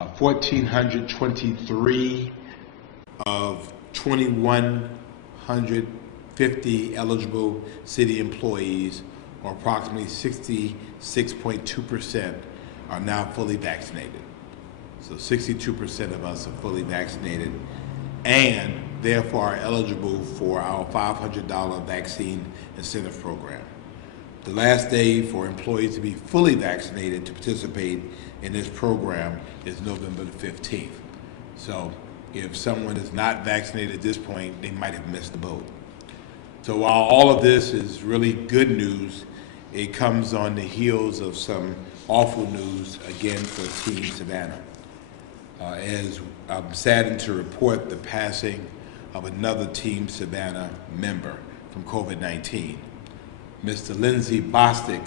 1,423 of 2,150 eligible city employees, or approximately 66.2%, are now fully vaccinated. So 62% of us are fully vaccinated and therefore are eligible for our $500 vaccine incentive program. The last day for employees to be fully vaccinated to participate in this program is November the 15th. So if someone is not vaccinated at this point, they might have missed the boat. So while all of this is really good news, it comes on the heels of some awful news again for Team Savannah. As I'm saddened to report the passing of another Team Savannah member from COVID-19. Mr. Lindsey Bostic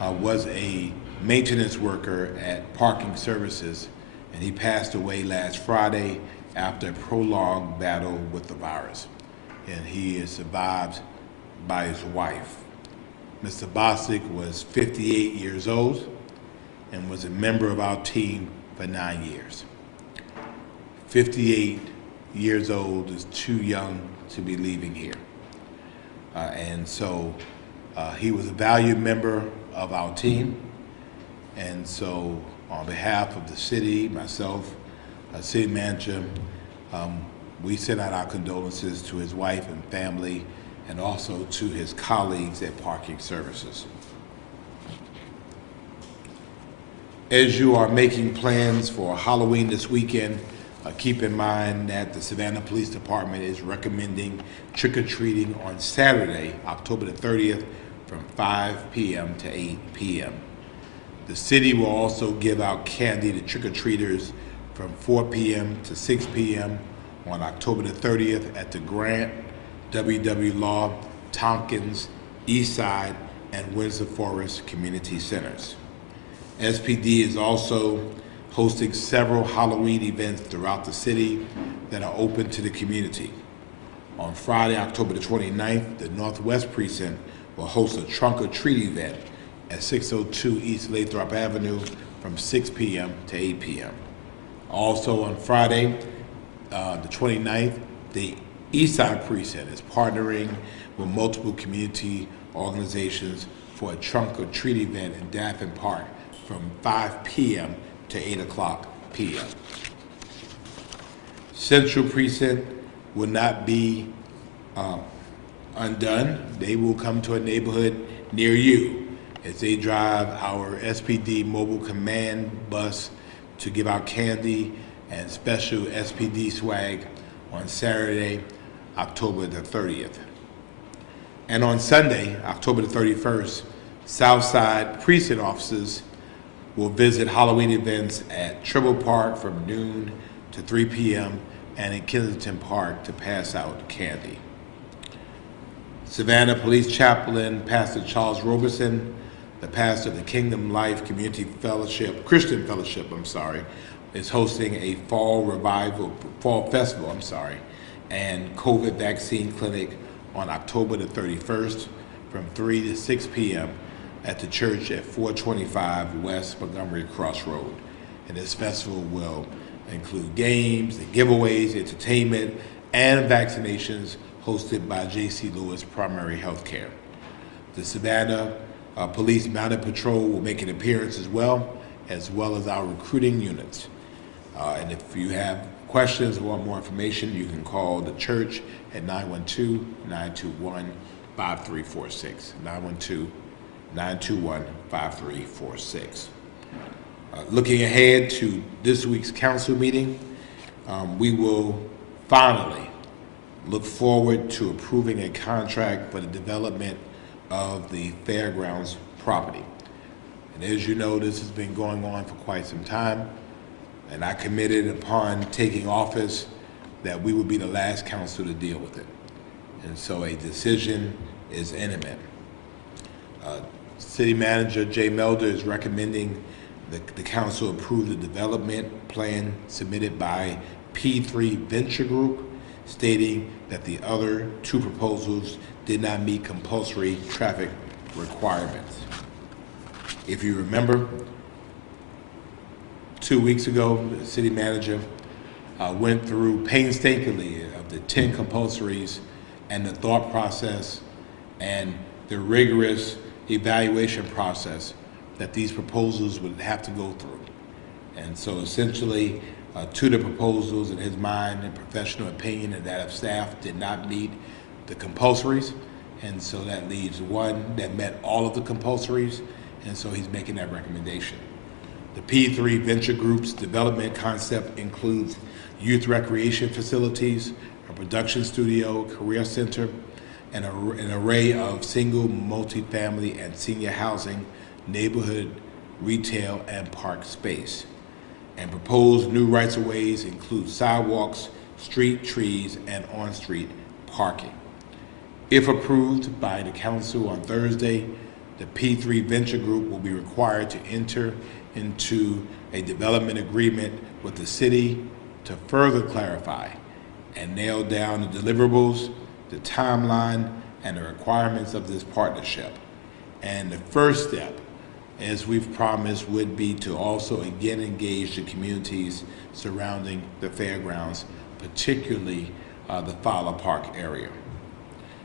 was a maintenance worker at Parking Services, and he passed away last Friday after a prolonged battle with the virus. And he is survived by his wife. Mr. Bostic was 58 years old and was a member of our team for 9 years. 58 years old is too young to be leaving here. And so he was a valued member of our team. And so on behalf of the city, myself, city manager, we send out our condolences to his wife and family, and also to his colleagues at Parking Services. As you are making plans for Halloween this weekend, keep in mind that the Savannah Police Department is recommending trick-or-treating on Saturday, October the 30th, from 5 p.m. to 8 p.m. The city will also give out candy to trick-or-treaters from 4 p.m. to 6 p.m. on October the 30th at the Grant, W.W. Law, Tompkins, Eastside, and Windsor Forest Community Centers. SPD is also hosting several Halloween events throughout the city that are open to the community. On Friday, October the 29th, the Northwest Precinct will host a trunk-or-treat event at 602 East Lathrop Avenue from 6 p.m. to 8 p.m. Also on Friday, the 29th, the Eastside Precinct is partnering with multiple community organizations for a trunk-or-treat event in Daffin Park from 5 p.m. to 8 o'clock p.m. Central Precinct will not be undone. They will come to a neighborhood near you as they drive our SPD mobile command bus to give out candy and special SPD swag on Saturday, October the 30th. And on Sunday, October the 31st, Southside Precinct officers will visit Halloween events at Tribble Park from noon to 3 p.m. and in Kensington Park to pass out candy. Savannah Police Chaplain Pastor Charles Roberson, the pastor of the Kingdom Life Community Fellowship, Christian Fellowship, is hosting a fall festival, and COVID vaccine clinic on October the 31st from 3 to 6 p.m. at the church at 425 West Montgomery Crossroad. And this festival will include games and giveaways, entertainment, and vaccinations hosted by J.C. Lewis Primary Healthcare. The Savannah Police Mounted Patrol will make an appearance as well as our recruiting units. And if you have questions or want more information, you can call the church at 912-921-5346. 912-921-5346. Looking ahead to this week's council meeting, we will finally look forward to approving a contract for the development of the fairgrounds property. And as you know, this has been going on for quite some time, and I committed upon taking office that we would be the last council to deal with it. And so a decision is imminent. City Manager Jay Melder is recommending the council approve the development plan submitted by P3 Venture Group, stating that the other two proposals did not meet compulsory traffic requirements. If you remember, 2 weeks ago, the city manager went through painstakingly of the 10 compulsories and the thought process and the rigorous evaluation process that these proposals would have to go through. And so essentially, two of the proposals in his mind and professional opinion and that of staff did not meet the compulsories. And so that leaves one that met all of the compulsories, and so he's making that recommendation. The P3 Venture Group's development concept includes youth recreation facilities, a production studio, career center, and an array of single, multifamily, and senior housing, neighborhood, retail, and park space. And proposed new rights-of-ways include sidewalks, street trees, and on-street parking. If approved by the council on Thursday, the P3 Venture Group will be required to enter into a development agreement with the city to further clarify and nail down the deliverables, the timeline, and the requirements of this partnership. And the first step, as we've promised, would be to also again engage the communities surrounding the fairgrounds, particularly the Fowler Park area.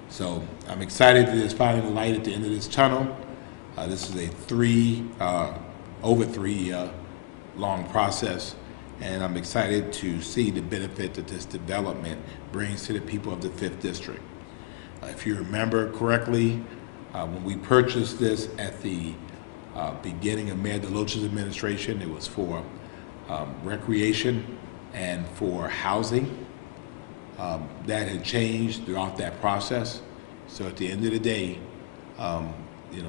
So I'm excited that there's finally light at the end of this tunnel. This is a over three long process, and I'm excited to see the benefit that this development brings to the people of the 5th District. If you remember correctly, when we purchased this at the beginning of Mayor DeLoach's administration, it was for recreation and for housing. That had changed throughout that process. So at the end of the day,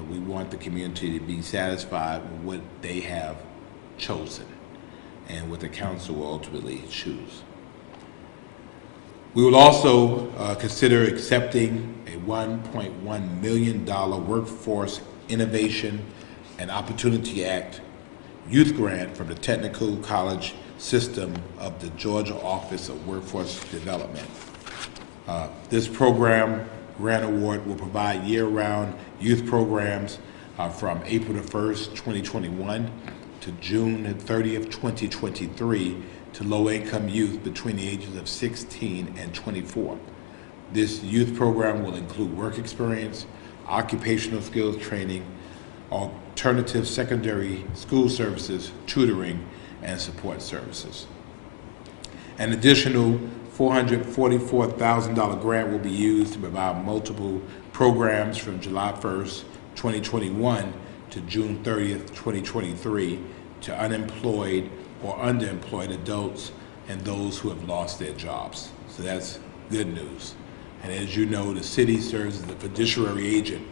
we want the community to be satisfied with what they have chosen and what the council will ultimately choose. We will also consider accepting a $1.1 million Workforce Innovation and Opportunity Act youth grant from the Technical College System of the Georgia Office of Workforce Development. This program grant award will provide year-round youth programs from April the 1st, 2021 to June the 30th, 2023 to low-income youth between the ages of 16 and 24. This youth program will include work experience, occupational skills training, alternative secondary school services, tutoring, and support services. An additional $444,000 grant will be used to provide multiple programs from July 1st, 2021 to June 30th, 2023 to unemployed or underemployed adults and those who have lost their jobs. So that's good news. And as you know, the city serves as the fiduciary agent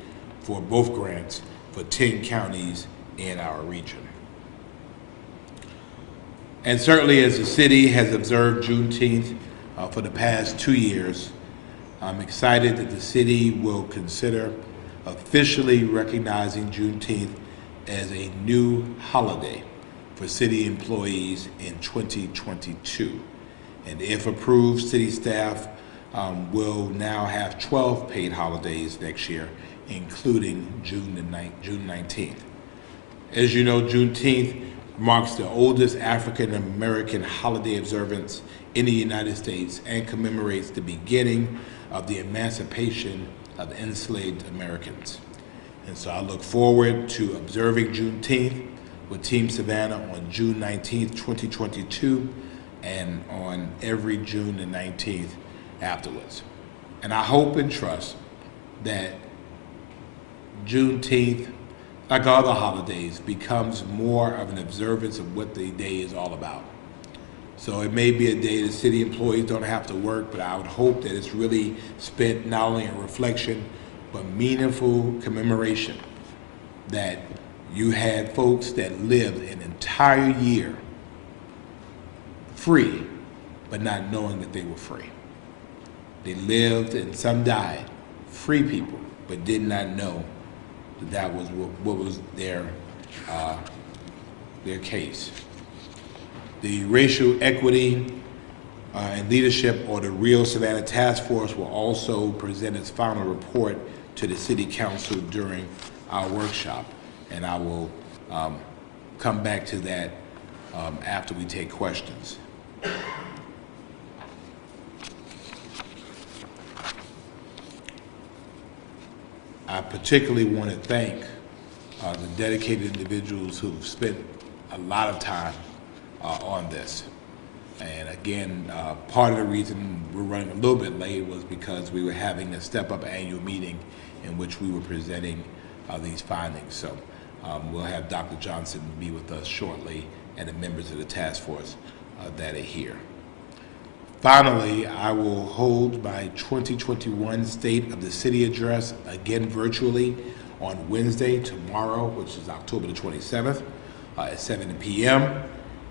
for both grants for 10 counties in our region. And certainly as the city has observed Juneteenth for the past 2 years, I'm excited that the city will consider officially recognizing Juneteenth as a new holiday for city employees in 2022. And if approved, city staff will now have 12 paid holidays next year, including June 19th. As you know, Juneteenth marks the oldest African American holiday observance in the United States and commemorates the beginning of the emancipation of enslaved Americans. And so I look forward to observing Juneteenth with Team Savannah on June 19th, 2022, and on every June the 19th afterwards. And I hope and trust that Juneteenth, like other holidays, becomes more of an observance of what the day is all about. So it may be a day that city employees don't have to work, but I would hope that it's really spent not only in reflection, but meaningful commemoration, that you had folks that lived an entire year free, but not knowing that they were free. They lived, and some died, free people, but did not know that that was what was their case. The Racial Equity and Leadership, or the Real Savannah Task Force, will also present its final report to the City Council during our workshop, and I will come back to that after we take questions. I particularly want to thank the dedicated individuals who've spent a lot of time on this. And again, part of the reason we're running a little bit late was because we were having a step-up annual meeting in which we were presenting these findings. So we'll have Dr. Johnson be with us shortly and the members of the task force that are here. Finally, I will hold my 2021 State of the City address again virtually on Wednesday, tomorrow, which is October the 27th at 7 p.m.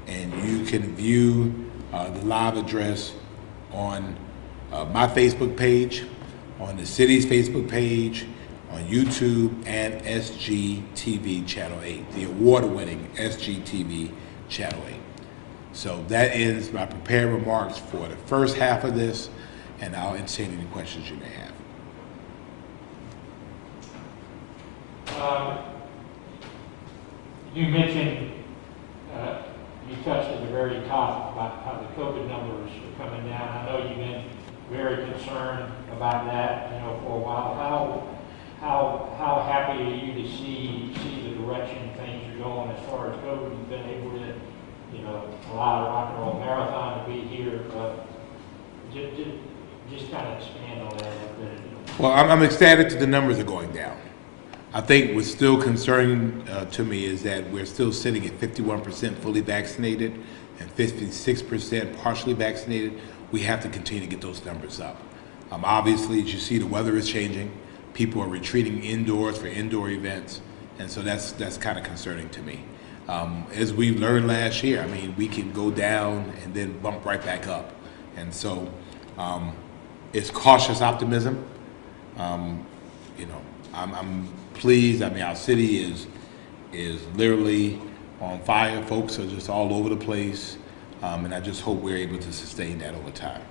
And you can view the live address on my Facebook page, on the city's Facebook page, on YouTube, and SGTV Channel 8, the award-winning SGTV Channel 8. So that ends my prepared remarks for the first half of this, and I'll entertain any questions you may have. You mentioned, you touched at the very top about how the COVID numbers are coming down. I know you've been very concerned about that, for a while. How happy are you to see the direction things are going as far as COVID? You've been able to, allow the Rock and Roll Marathon to be here. Just kind of expand on that a little bit. Well, I'm ecstatic that the numbers are going down. I think what's still concerning to me is that we're still sitting at 51% fully vaccinated and 56% partially vaccinated. We have to continue to get those numbers up. Obviously, as you see, the weather is changing. People are retreating indoors for indoor events, and so that's kind of concerning to me. As we learned last year, we can go down and then bump right back up, and so it's cautious optimism. I'm pleased. Our city is literally on fire. Folks are just all over the place, and I just hope we're able to sustain that over time.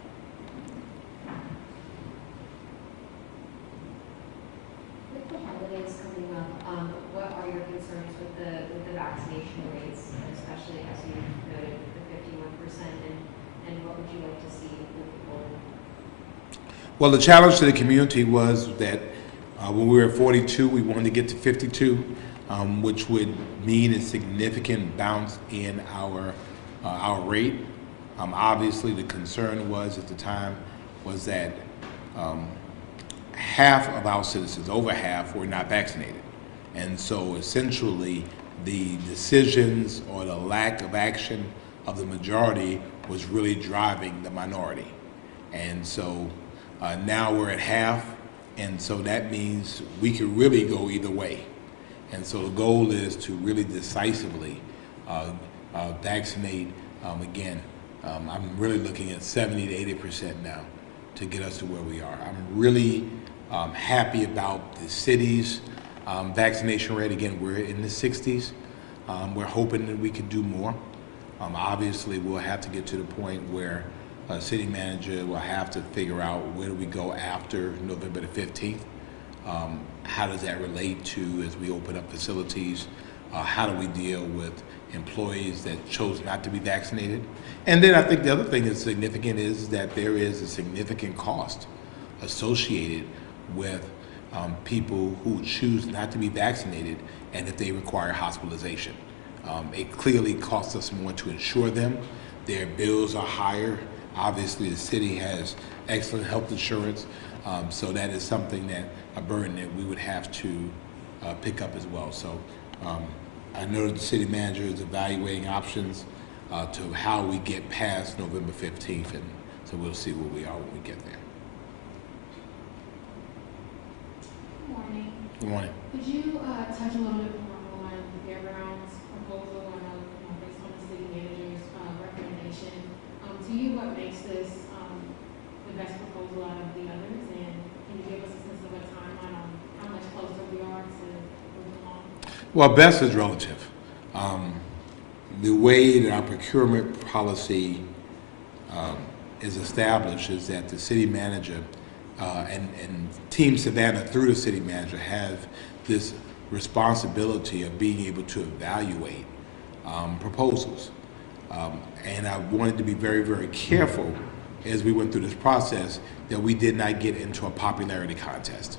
With the holidays coming up, what are your concerns with the vaccination rates, especially as you noted the 51%, and what would you like to see moving forward? Well, the challenge to the community was that when we were at 42, we wanted to get to 52, which would mean a significant bounce in our rate. Obviously, the concern was at the time was that half of our citizens, over half, were not vaccinated. And so essentially the decisions or the lack of action of the majority was really driving the minority. And so now we're at half, and so that means we could really go either way. And so the goal is to really decisively vaccinate again. I'm really looking at 70 to 80% now to get us to where we are. I'm really happy about the city's vaccination rate. Again, we're in the 60s. We're hoping that we can do more. Obviously, we'll have to get to the point where a city manager will have to figure out where do we go after November the 15th. How does that relate to as we open up facilities? How do we deal with employees that chose not to be vaccinated? And then I think the other thing that's significant is that there is a significant cost associated with people who choose not to be vaccinated and if they require hospitalization. It clearly costs us more to insure them. Their bills are higher. Obviously, the city has excellent health insurance, so that is something that a burden that we would have to pick up as well. So I know that the city manager is evaluating options to how we get past November 15th, and so we'll see where we are when we get there. Good morning. Good morning. Could you touch a little bit more on the fairgrounds proposal? I know, based on the city manager's recommendation. To you, what makes this the best proposal out of the others? And can you give us a sense of a timeline on how much closer we are to moving along? Well, best is relative. The way that our procurement policy is established is that the city manager and Team Savannah through the city manager have this responsibility of being able to evaluate proposals. And I wanted to be very, very careful as we went through this process that we did not get into a popularity contest.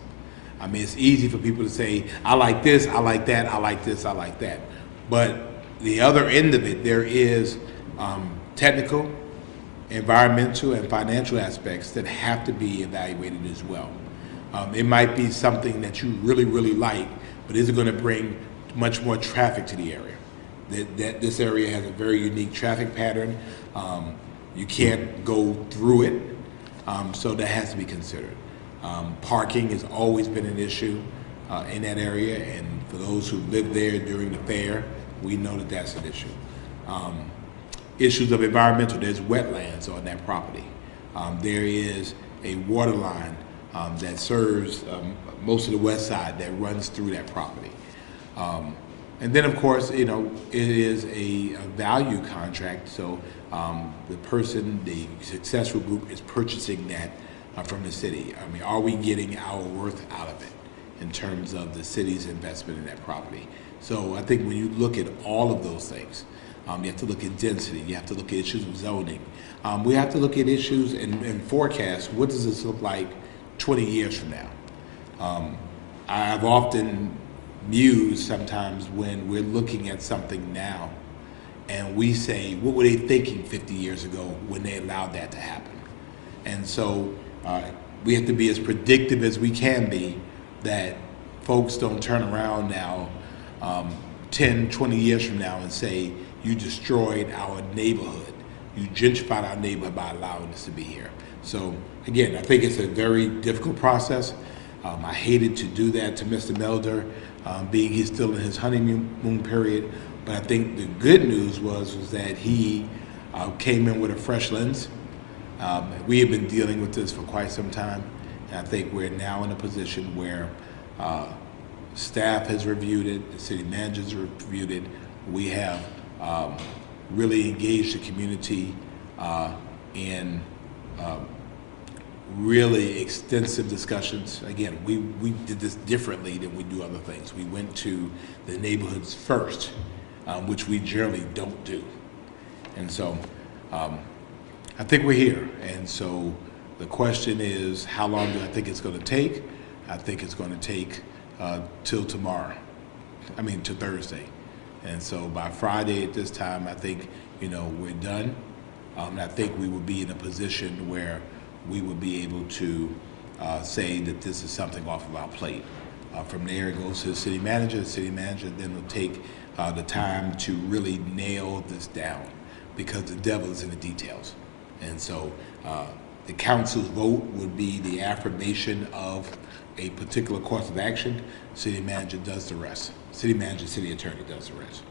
I mean, it's easy for people to say, I like this, I like that, I like this, I like that. But the other end of it, there is technical, environmental, and financial aspects that have to be evaluated as well. It might be something that you really, really like, but is it going to bring much more traffic to the area? This area has a very unique traffic pattern. You can't go through it, so that has to be considered. Parking has always been an issue in that area, and for those who live there during the fair, we know that that's an issue. Issues of environmental, there's wetlands on that property. There is a water line that serves most of the west side that runs through that property. And then, of course, you know, it is a value contract, so the person, the successful group, is purchasing that from the city. I mean, are we getting our worth out of it in terms of the city's investment in that property? So I think when you look at all of those things, you have to look at density, you have to look at issues of zoning. We have to look at issues and forecast, what does this look like 20 years from now? I've often mused sometimes when we're looking at something now and we say, what were they thinking 50 years ago when they allowed that to happen? And so we have to be as predictive as we can be, that folks don't turn around now 10, 20 years from now and say, you destroyed our neighborhood. You gentrified our neighborhood by allowing us to be here. So again, I think it's a very difficult process. I hated to do that to Mr. Melder, being he's still in his honeymoon period. But I think the good news was that he came in with a fresh lens. We have been dealing with this for quite some time, and I think we're now in a position where staff has reviewed it, the city managers reviewed it. We have really engaged the community in really extensive discussions. Again, we did this differently than we do other things. We went to the neighborhoods first, which we generally don't do. And so I think we're here. And so the question is, how long do I think it's going to take? I think it's going to take till tomorrow. I mean, to Thursday. And so by Friday at this time, I think, you know, we're done. And I think we will be in a position where we will be able to say that this is something off of our plate. From there, it goes to the city manager. The city manager then will take the time to really nail this down, because the devil is in the details. And so the council's vote would be the affirmation of a particular course of action. City manager does the rest. City manager, city attorney does the rest.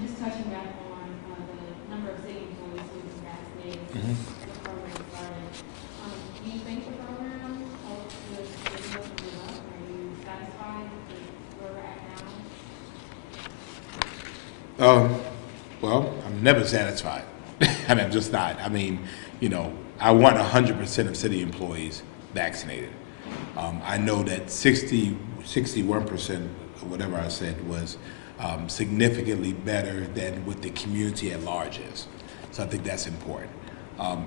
Just touching back on the number of city employees who have vaccinated Mm-hmm. the program started. Do you think the program helped the city open up? Are you satisfied with where we're at now? Well, I'm never satisfied. I mean, I'm just not. I mean, you know, I want 100% of city employees vaccinated. I know that 61%, or whatever I said, was significantly better than what the community at large is. So I think that's important.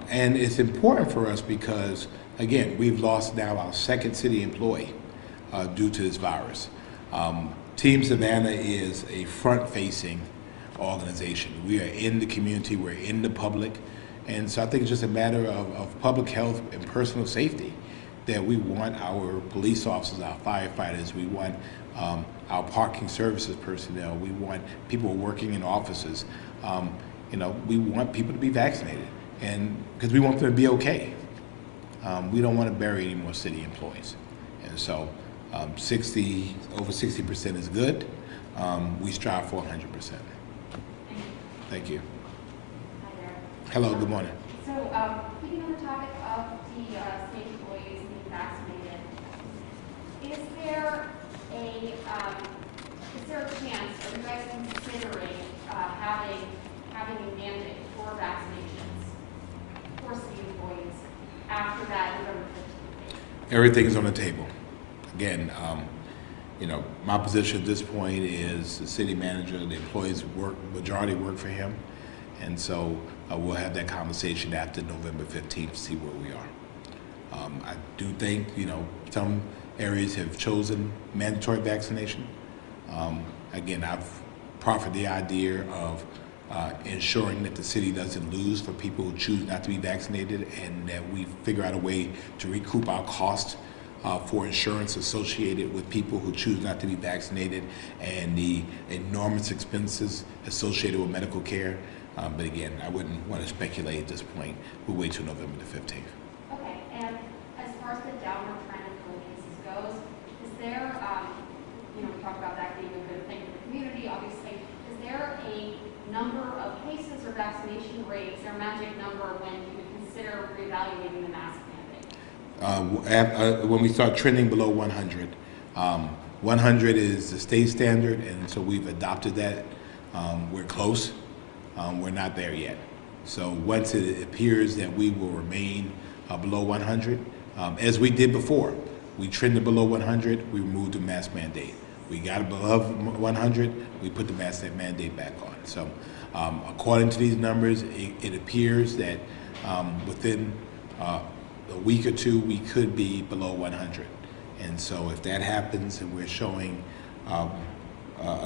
And it's important for us because, again, we've lost now our second city employee due to this virus. Team Savannah is a front-facing organization. We are in the community, we're in the public, and so I think it's just a matter of public health and personal safety, that we want our police officers, our firefighters, we want our parking services personnel, we want people working in offices, you know, we want people to be vaccinated, and because we want them to be okay. We don't want to bury any more city employees, and so over 60% is good. We strive for 100%. Thank you. Hi there. Hello, good morning. So, keeping on the topic of the state employees being vaccinated, is there a chance, are you guys considering having a mandate for vaccinations for city employees after that November 15th date? Everything is on the table. Again, my position at this point is the city manager, the employees majority work for him. And so we'll have that conversation after November 15th to see where we are. I do think, some areas have chosen mandatory vaccination. Again, I've proffered the idea of ensuring that the city doesn't lose for people who choose not to be vaccinated, and that we figure out a way to recoup our cost for insurance associated with people who choose not to be vaccinated, and the enormous expenses associated with medical care. But again, I wouldn't want to speculate at this point. We'll wait till November the 15th. Okay, and as far as the downward trend in COVID cases goes, is there, we talked about that being a good thing for the community, obviously. Is there a number of cases or vaccination rates, or magic number when you would consider reevaluating the mask mandate? When we start trending below 100, 100 is the state standard, and so we've adopted that. We're close. We're not there yet. So once it appears that we will remain below 100, as we did before, we trended below 100, we removed the mask mandate. We got above 100, we put the mask mandate back on. So according to these numbers, it appears that within a week or two, we could be below 100. And so if that happens and we're showing a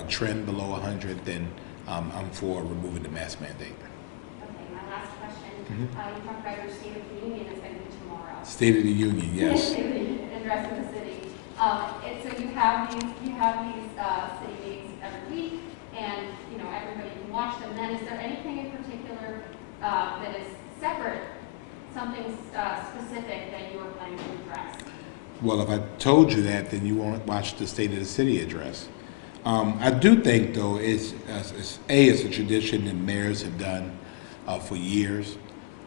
trend below 100, then I'm for removing the mask mandate. Okay, my last question. You talked about your State of the Union is going to be tomorrow. State of the Union, yes. Addressing the city. And so you have these city meetings every week, and everybody can watch them. Then is there anything in particular that is separate, something specific that you are planning to address? Well, if I told you that, then you won't watch the State of the City address. I do think, though, it's a tradition that mayors have done for years.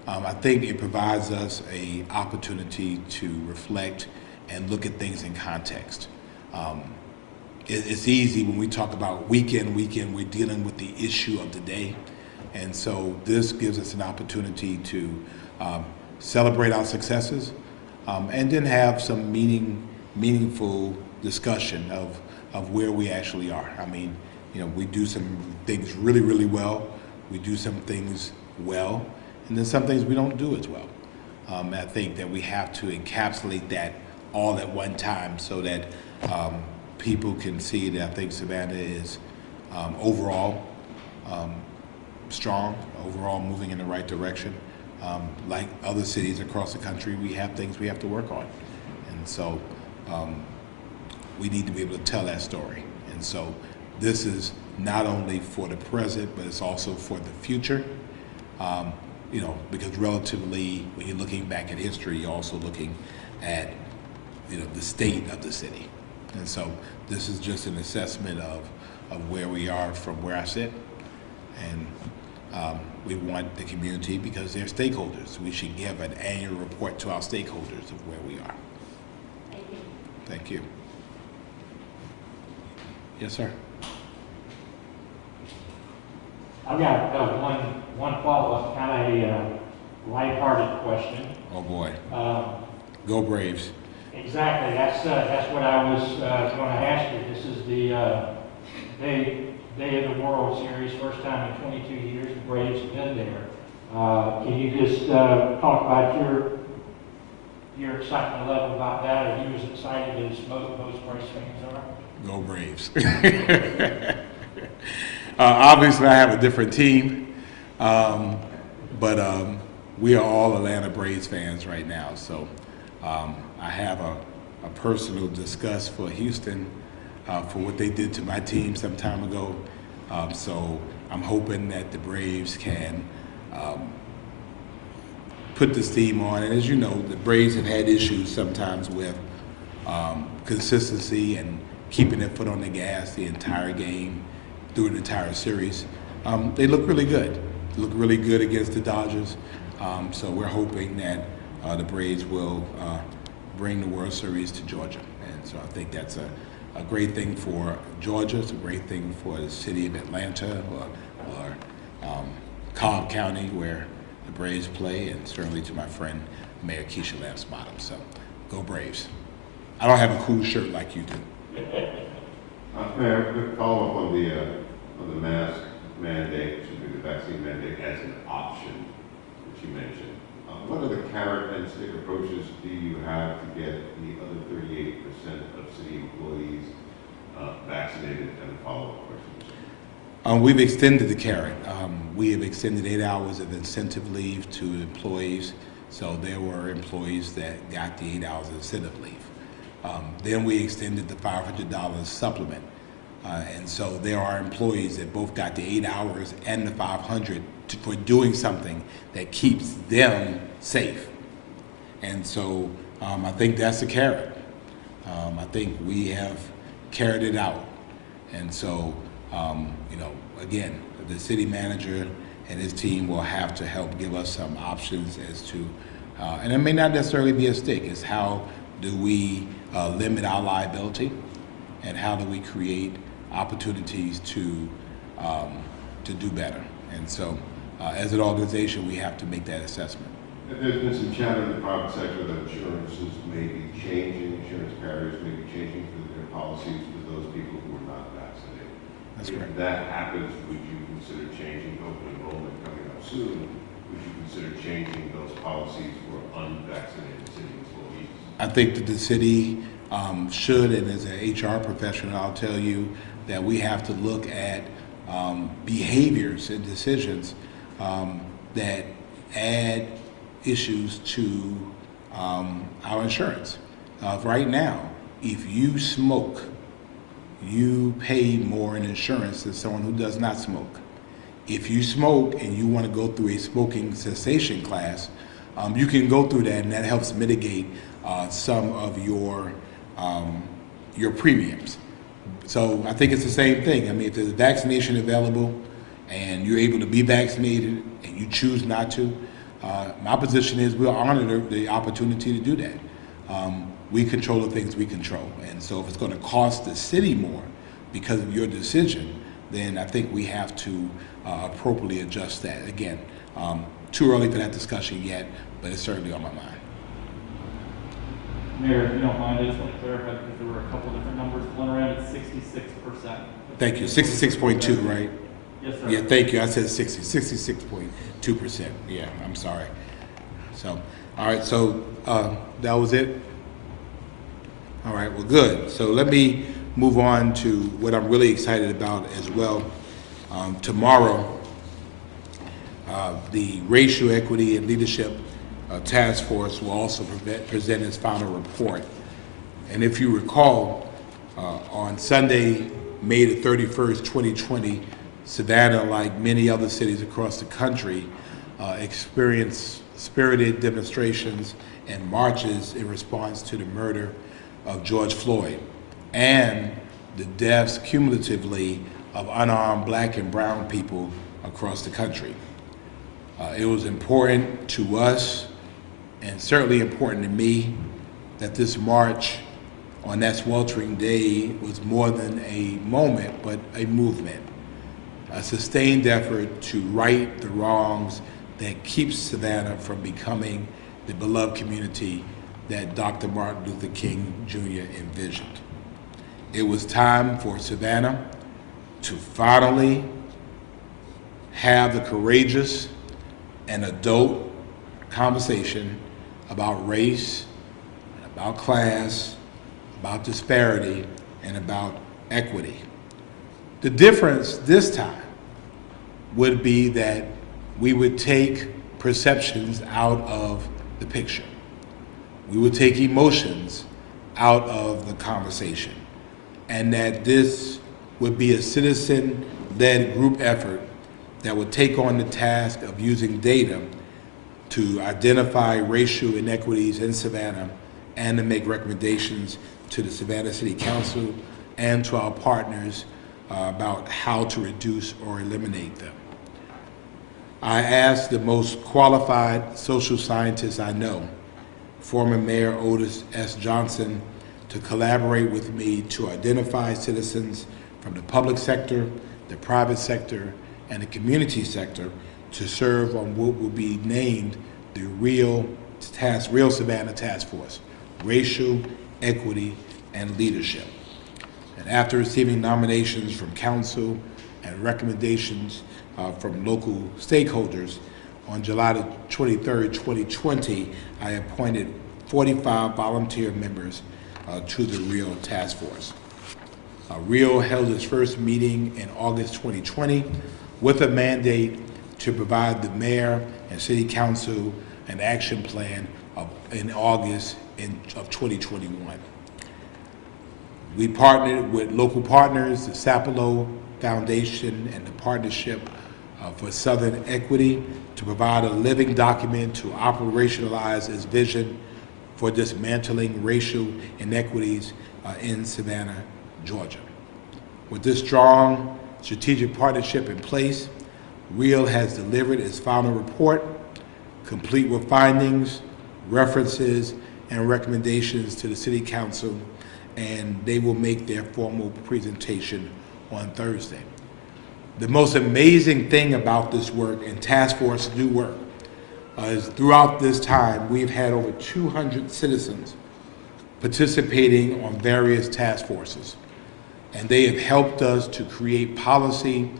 I think it provides us an opportunity to reflect and look at things in context. It's easy when we talk about weekend, we're dealing with the issue of the day. And so this gives us an opportunity to celebrate our successes and then have some meaningful discussion of where we actually are. I mean, we do some things really, really well. We do some things well, and then some things we don't do as well. I think that we have to encapsulate that all at one time so that people can see that I think Savannah is overall strong, overall moving in the right direction. Like other cities across the country, we have things we have to work on. And so we need to be able to tell that story. And so this is not only for the present, but it's also for the future. Because relatively, when you're looking back at history, you're also looking at, the state of the city. And so this is just an assessment of where we are from where I sit. And we want the community, because they're stakeholders. We should give an annual report to our stakeholders of where we are. Thank you. Thank you. Yes, sir. I've got one follow-up, kind of a lighthearted question. Oh boy. Go Braves. Exactly. That's what I was going to ask you. This is the day of the World Series, first time in 22 years the Braves have been there. Can you just talk about your excitement level about that? Are you as excited as most Braves fans are? Go Braves. Obviously, I have a different team, but we are all Atlanta Braves fans right now. So I have a personal disgust for Houston for what they did to my team some time ago. So I'm hoping that the Braves can put this team on. And as you know, the Braves have had issues sometimes with consistency and keeping their foot on the gas the entire game, through the entire series. They look really good. They look really good against the Dodgers. So we're hoping that the Braves will bring the World Series to Georgia. And so I think that's a great thing for Georgia. It's a great thing for the city of Atlanta or Cobb County, where the Braves play, and certainly to my friend, Mayor Keisha Lance Bottom. So go Braves. I don't have a cool shirt like you do. Mayor, a quick follow-up on the mask mandate, the vaccine mandate as an option, which you mentioned. What other carrot and stick approaches do you have to get the other 38% of city employees vaccinated? And a follow-up question. We've extended the carrot. We have extended 8 hours of incentive leave to employees. So there were employees that got the 8 hours of incentive leave. Then we extended the $500 supplement. And so there are employees that both got the 8 hours and the $500 for doing something that keeps them safe. And so I think that's a carrot. I think we have carried it out. And so, again, the city manager and his team will have to help give us some options as to, and it may not necessarily be a stick, it's how do we limit our liability and how do we create opportunities to do better. And so as an organization, we have to make that assessment. There's been some chatter in the private sector that insurances may be changing, insurance carriers may be changing their policies for those people who are not vaccinated. That's if correct. that happens, would you consider changing open enrollment coming up soon? Would you consider changing those policies for unvaccinated city employees? I think that the city should, and as an HR professional, I'll tell you that we have to look at behaviors and decisions that add issues to our insurance. Right now, if you smoke, you pay more in insurance than someone who does not smoke. If you smoke and you want to go through a smoking cessation class, you can go through that, and that helps mitigate some of your premiums. So I think it's the same thing. I mean, if there's a vaccination available and you're able to be vaccinated and you choose not to, my position is we'll honor the opportunity to do that. We control the things we control. And so if it's going to cost the city more because of your decision, then I think we have to appropriately adjust that. Again, too early for that discussion yet, but it's certainly on my mind. Mayor, if you don't mind, I just want to clarify because there were a couple different numbers floating around. It's 66%. Thank you. 66.2, right? Yes, sir. Yeah, thank you. I said 66.2%. Yeah, I'm sorry. So, all right, so that was it? All right, well, good. So let me move on to what I'm really excited about as well. Tomorrow, the Racial Equity and Leadership Task Force will also present its final report. And if you recall, on Sunday, May the 31st, 2020, Savannah, like many other cities across the country, experienced spirited demonstrations and marches in response to the murder of George Floyd and the deaths cumulatively of unarmed Black and brown people across the country. It was important to us, and certainly important to me, that this march on that sweltering day was more than a moment, but a movement, a sustained effort to right the wrongs that keeps Savannah from becoming the beloved community that Dr. Martin Luther King Jr. envisioned. It was time for Savannah to finally have the courageous and adult conversation about race, about class, about disparity, and about equity. The difference this time would be that we would take perceptions out of the picture. We would take emotions out of the conversation, and that this would be a citizen-led group effort that would take on the task of using data to identify racial inequities in Savannah and to make recommendations to the Savannah City Council and to our partners about how to reduce or eliminate them. I asked the most qualified social scientists I know, former Mayor Otis S. Johnson, to collaborate with me to identify citizens from the public sector, the private sector, and the community sector to serve on what will be named the Real Savannah Task Force, Racial Equity and Leadership. And after receiving nominations from council and recommendations from local stakeholders, on July the 23rd, 2020, I appointed 45 volunteer members to the REAL Task Force. REAL held its first meeting in August 2020 with a mandate to provide the mayor and city council an action plan in August of 2021. We partnered with local partners, the Sapelo Foundation and the Partnership for Southern Equity, to provide a living document to operationalize its vision for dismantling racial inequities in Savannah, Georgia. With this strong strategic partnership in place, REAL has delivered its final report, complete with findings, references, and recommendations to the City Council, and they will make their formal presentation on Thursday. The most amazing thing about this work, and task force do work, is throughout this time, we've had over 200 citizens participating on various task forces. And they have helped us to create policy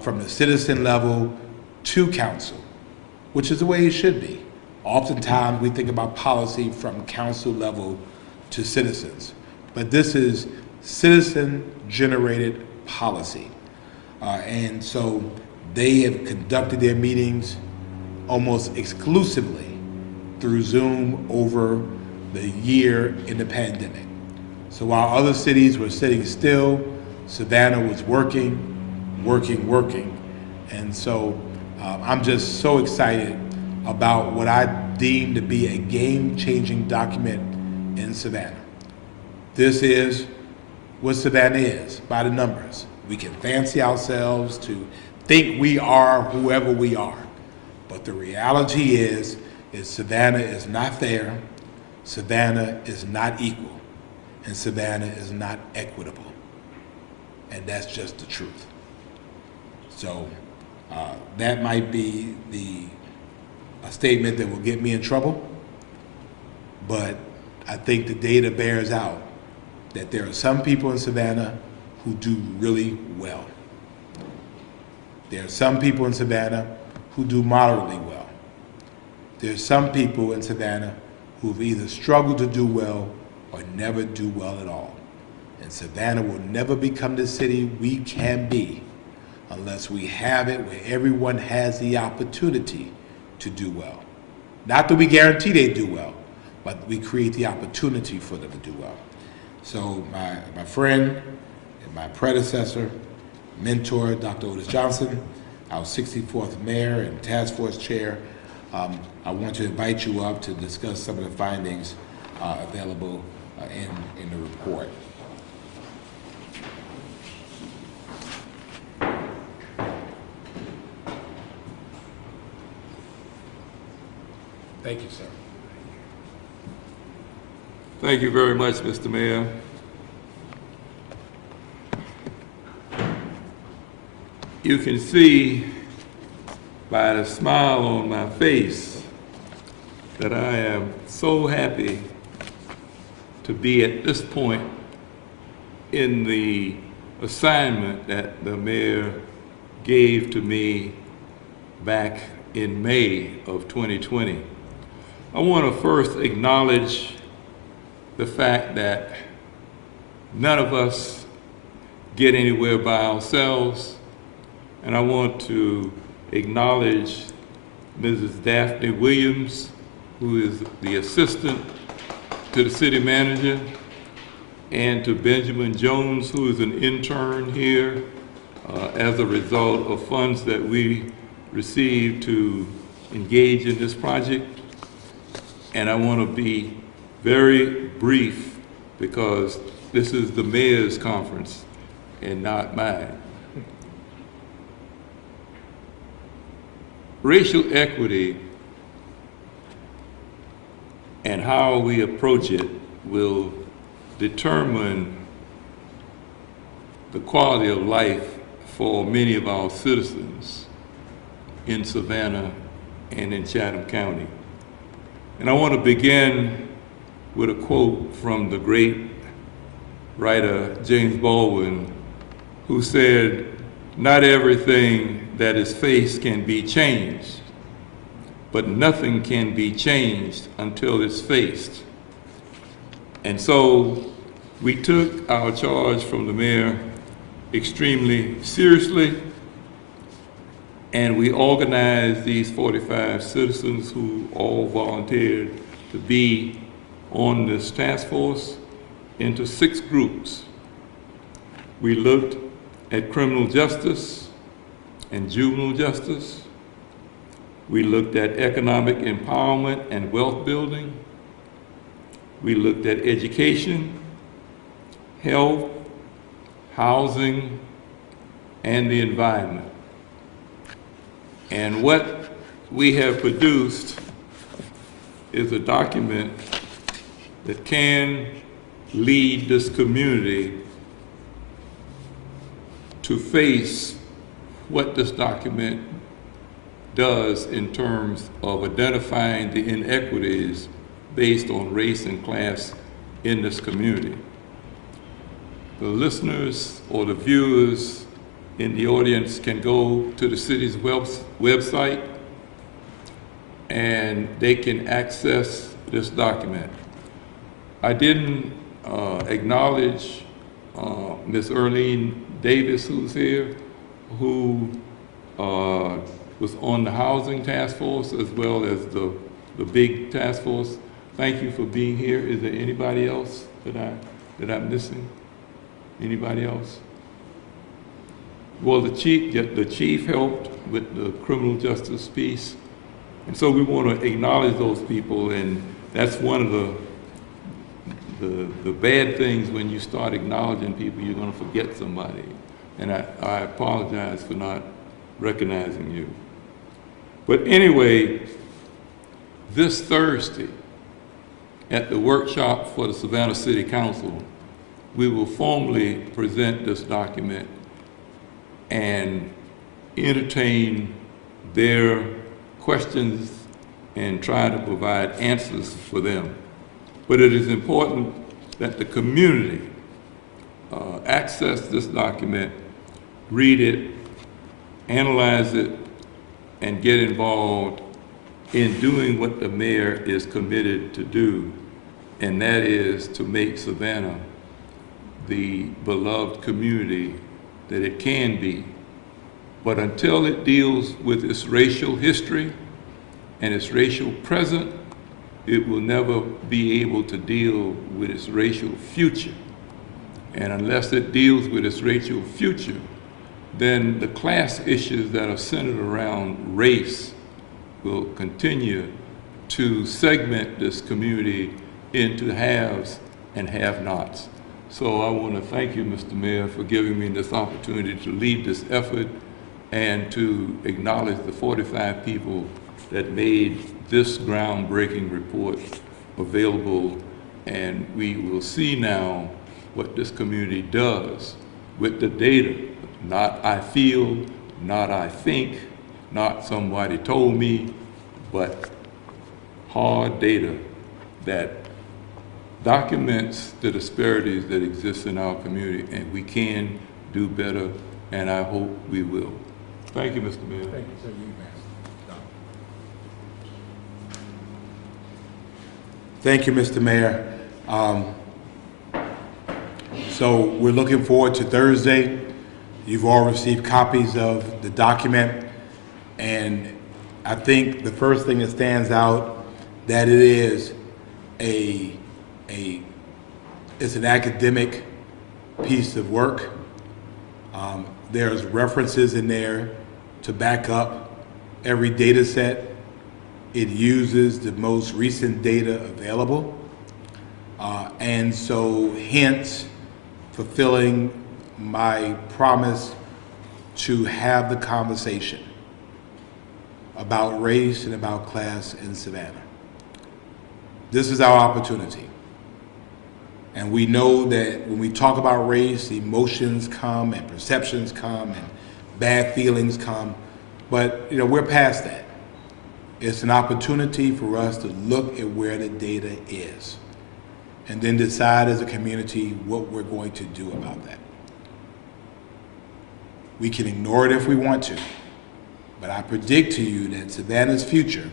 from the citizen level to council, which is the way it should be. Oftentimes, we think about policy from council level to citizens. But this is citizen-generated policy. And so they have conducted their meetings almost exclusively through Zoom over the year in the pandemic. So while other cities were sitting still, Savannah was working. And so I'm just so excited about what I deem to be a game-changing document in Savannah. This is what Savannah is, by the numbers. We can fancy ourselves to think we are whoever we are. But the reality is Savannah is not fair, Savannah is not equal, and Savannah is not equitable. And that's just the truth. So that might be a statement that will get me in trouble, but I think the data bears out that there are some people in Savannah who do really well. There are some people in Savannah who do moderately well. There are some people in Savannah who've either struggled to do well or never do well at all. And Savannah will never become the city we can be unless we have it where everyone has the opportunity to do well. Not that we guarantee they do well, but we create the opportunity for them to do well. So my friend and my predecessor, mentor, Dr. Otis Johnson, our 64th mayor and task force chair, I want to invite you up to discuss some of the findings available in the report. Thank you, sir. Thank you very much, Mr. Mayor. You can see by the smile on my face that I am so happy to be at this point in the assignment that the mayor gave to me back in May of 2020. I want to first acknowledge the fact that none of us get anywhere by ourselves, and I want to acknowledge Mrs. Daphne Williams, who is the assistant to the city manager, and to Benjamin Jones, who is an intern here as a result of funds that we received to engage in this project. And I want to be very brief because this is the mayor's conference and not mine. Racial equity and how we approach it will determine the quality of life for many of our citizens in Savannah and in Chatham County. And I want to begin with a quote from the great writer James Baldwin, who said, "Not everything that is faced can be changed, but nothing can be changed until it's faced." And so we took our charge from the mayor extremely seriously, and we organized these 45 citizens who all volunteered to be on this task force into 6 groups. We looked at criminal justice and juvenile justice. We looked at economic empowerment and wealth building. We looked at education, health, housing, and the environment. And what we have produced is a document that can lead this community to face what this document does in terms of identifying the inequities based on race and class in this community. The listeners or the viewers in the audience can go to the city's website and they can access this document. I didn't acknowledge Ms. Earlene Davis, who's here, who was on the housing task force as well as the big task force. Thank you for being here. Is there anybody else that I'm missing? Anybody else? Well, the chief helped with the criminal justice piece, and so we want to acknowledge those people. And that's one of the bad things when you start acknowledging people, you're going to forget somebody. And I apologize for not recognizing you. But anyway, this Thursday at the workshop for the Savannah City Council, we will formally present this document and entertain their questions and try to provide answers for them. But it is important that the community access this document, read it, analyze it, and get involved in doing what the mayor is committed to do, and that is to make Savannah the beloved community that it can be. But until it deals with its racial history and its racial present, it will never be able to deal with its racial future. And unless it deals with its racial future, then the class issues that are centered around race will continue to segment this community into haves and have-nots. So I want to thank you, Mr. Mayor, for giving me this opportunity to lead this effort and to acknowledge the 45 people that made this groundbreaking report available. And we will see now what this community does with the data. Not I feel, not I think, not somebody told me, but hard data that documents the disparities that exist in our community, and we can do better, and I hope we will. Thank you, Mr. Mayor. Thank you, sir. Thank you, Mr. Mayor. So we're looking forward to Thursday. You've all received copies of the document, and I think the first thing that stands out that it is it's an academic piece of work. There's references in there to back up every data set. It uses the most recent data available. And so hence fulfilling my promise to have the conversation about race and about class in Savannah. This is our opportunity. And we know that when we talk about race, emotions come and perceptions come and bad feelings come, but we're past that. It's an opportunity for us to look at where the data is and then decide as a community what we're going to do about that. We can ignore it if we want to, but I predict to you that Savannah's future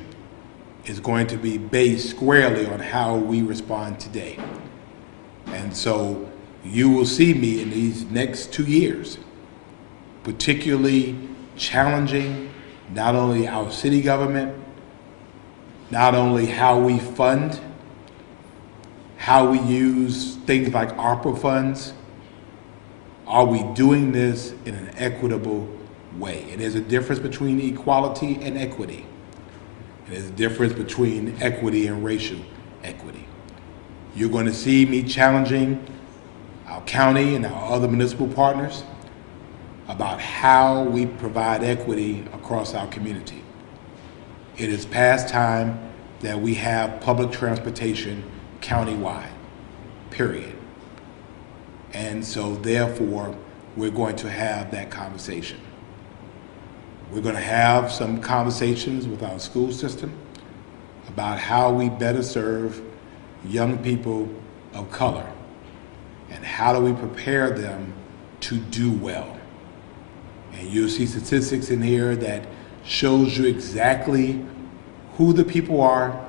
is going to be based squarely on how we respond today. And so you will see me in these next 2 years, particularly challenging not only our city government, not only how we fund, how we use things like ARPA funds. Are we doing this in an equitable way? And there's a difference between equality and equity. And there's a difference between equity and racial equity. You're going to see me challenging our county and our other municipal partners about how we provide equity across our community. It is past time that we have public transportation countywide, period. And so therefore, we're going to have that conversation. We're going to have some conversations with our school system about how we better serve young people of color and how do we prepare them to do well. And you'll see statistics in here that shows you exactly who the people are,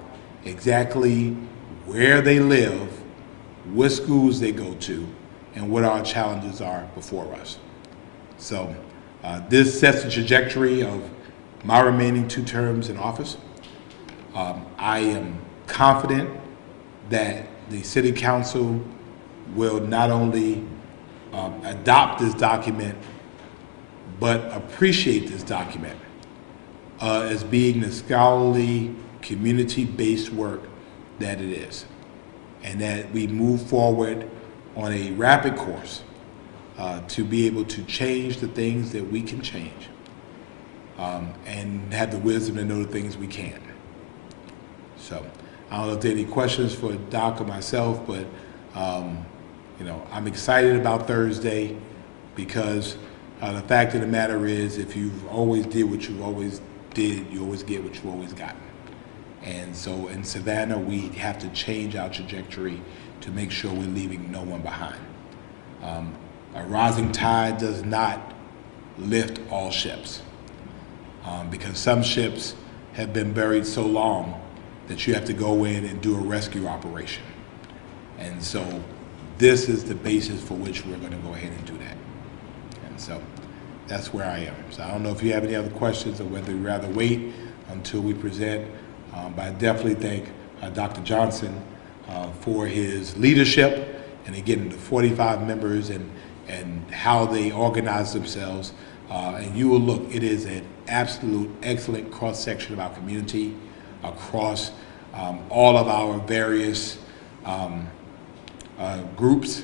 exactly where they live, what schools they go to, and what our challenges are before us. So this sets the trajectory of my remaining 2 terms in office. I am confident that the City Council will not only adopt this document, but appreciate this document as being the scholarly, community-based work that it is, and that we move forward on a rapid course to be able to change the things that we can change and have the wisdom to know the things we can't. So I don't know if there are any questions for Doc or myself, but you know, I'm excited about Thursday because the fact of the matter is, if you've always did what you've always did, you always get what you've always gotten. And so in Savannah, we have to change our trajectory to make sure we're leaving no one behind. A rising tide does not lift all ships because some ships have been buried so long that you have to go in and do a rescue operation. And so this is the basis for which we're going to go ahead and do that. And so that's where I am. So I don't know if you have any other questions or whether you'd rather wait until we present, but I definitely thank Dr. Johnson for his leadership, and again, the 45 members and how they organize themselves. And you will look, it is an absolute excellent cross-section of our community across all of our various groups.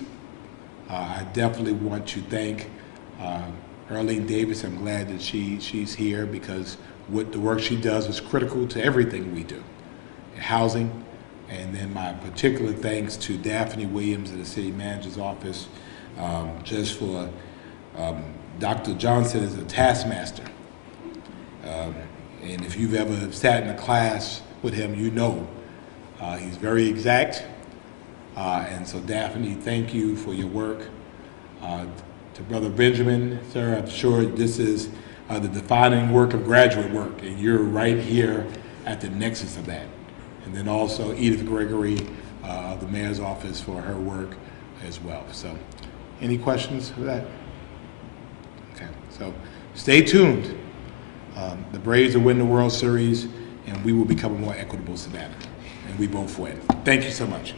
I definitely want to thank Earlene Davis. I'm glad that she's here because what the work she does is critical to everything we do in housing. And then my particular thanks to Daphne Williams of the City Manager's Office, just for Dr. Johnson is a taskmaster. And if you've ever sat in a class with him, you know he's very exact. And so Daphne, thank you for your work. To Brother Benjamin, sir, I'm sure this is the defining work of graduate work, and you're right here at the nexus of that. And then also Edith Gregory of the Mayor's Office for her work as well. So any questions for that? Okay, so stay tuned. The Braves will win the World Series, and we will become a more equitable Savannah, and we both win. Thank you so much.